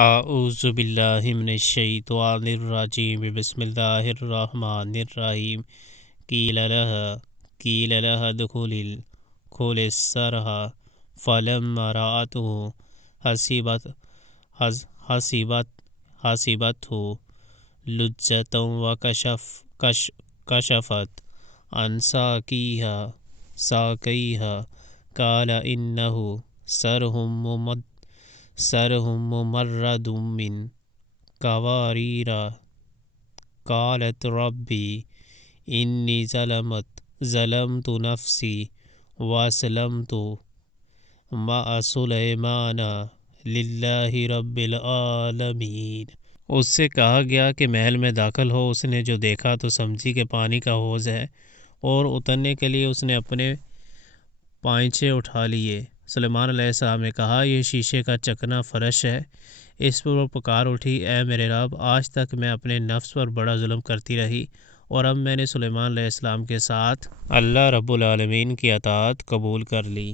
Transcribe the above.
اعوذ باللہ من الشیطان الرجیم بسم اللہ الرحمن الرحیم قیل لها ادخل السرح فلما رأته حسبته لجة وكشفت عن ساقيها قال إنه سرح ممرد من قوارير قالت ربي إني ظلمت نفسي وأسلمت مع سلیمان للہ رب العالمین۔ اس سے کہا گیا کہ محل میں داخل ہو۔ اس نے جو دیکھا تو سمجھی کہ پانی کا حوض ہے، اور اترنے کے لیے اس نے اپنے پائنچے اٹھا لیے۔ سلیمان علیہ السلام نے کہا، یہ شیشے کا چکنا فرش ہے۔ اس پر وہ پکار اٹھی، اے میرے رب، آج تک میں اپنے نفس پر بڑا ظلم کرتی رہی، اور اب میں نے سلیمان علیہ السلام کے ساتھ اللہ رب العالمین کی اطاعت قبول کر لی۔